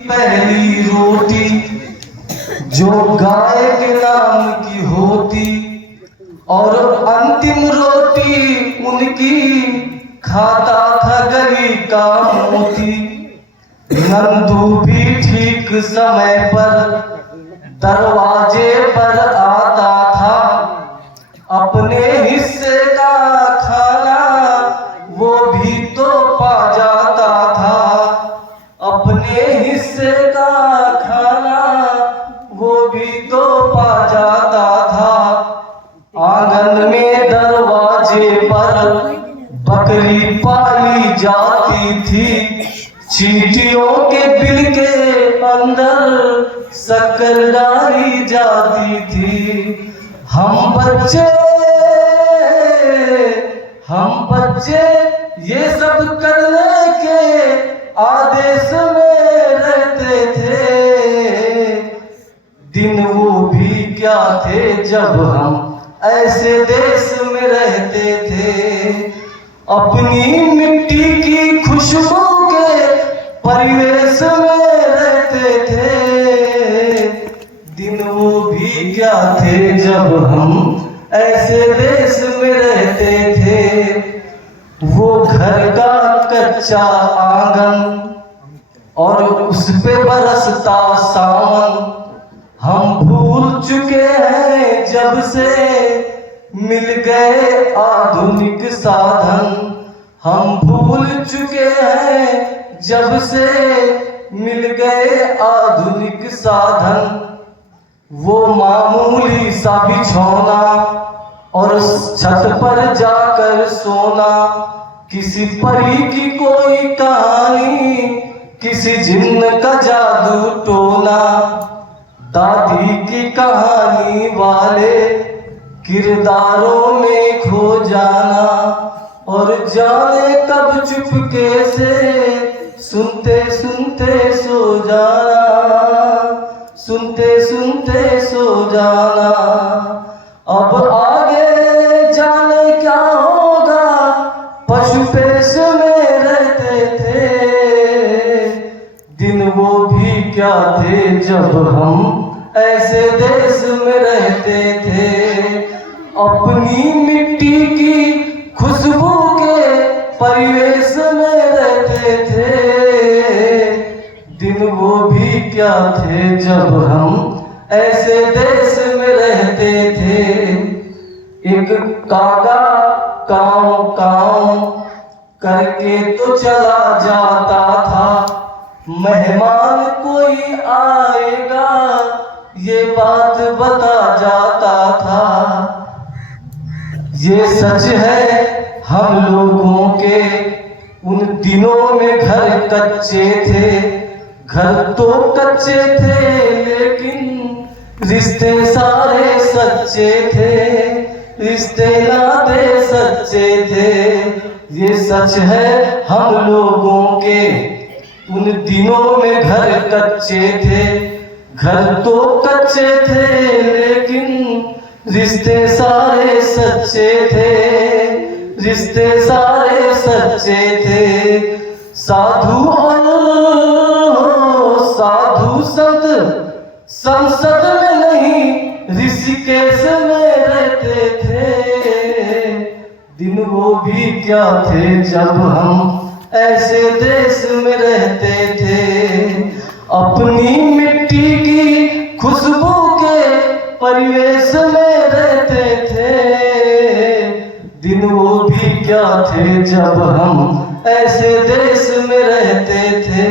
पहली रोटी जो गाय के नाम की होती और अंतिम रोटी उनकी खाता था गली का मोती। नंदू भी ठीक समय पर दरवाजे पर आता था, अपने हिस्से का खाना वो भी तो पा जाता था। अपने हिस्से का खाना वो भी तो पा जाता था। आंगन में दरवाजे पर बकरी पाली जाती थी, चींटियों के बिल के अंदर शक्कर डाली जाती थी। हम बच्चे ये सब करने के आदेश में रहते थे। दिन वो भी क्या थे जब हम ऐसे देश में रहते थे। अपनी मिट्टी की खुशबू के परिवेश में रहते थे। दिन वो भी क्या थे जब हम ऐसे देश में रहते थे। वो घर का कच्चा आंगन और उस पे बरसता सावन, हम भूल चुके हैं जब से मिल गए आधुनिक साधन। हम भूल चुके हैं जब से मिल गए आधुनिक साधन। वो मामूली सा बिछौना और छत पर जाकर सोना, किसी परी की कोई कहानी, किसी जिन्न का जादू टोना। दादी की कहानी वाले किरदारों में खो जाना और जाने कब चुपके से सुनते सुनते सो जाना, सुनते सुनते सो जाना। अब आगे जाने क्या होगा, पशु पेश में रहते थे। दिन वो भी क्या थे जब हम ऐसे देश में रहते थे। अपनी मिट्टी की खुशबू के परिवेश में रहते थे। दिन वो भी क्या थे जब हम ऐसे देश में रहते थे। एक कागा काँव काँव करके तो चला जाता था, मेहमान कोई आएगा ये बात बता जाता था। ये सच है हम लोगों के उन दिनों में घर कच्चे थे। घर तो कच्चे थे लेकिन रिश्ते सारे सच्चे थे, रिश्ते नाते सच्चे थे। ये सच है हम लोगों के उन दिनों में घर कच्चे थे। घर तो कच्चे थे लेकिन रिश्ते सारे सच्चे थे, रिश्ते सारे सच्चे थे। साधु संसद में नहीं ऋषिकेश में रहते थे। दिन वो भी क्या थे जब हम ऐसे देश में रहते थे। अपनी मिट्टी की खुशबू के परिवेश में रहते थे। दिन वो भी क्या थे जब हम ऐसे देश में रहते थे।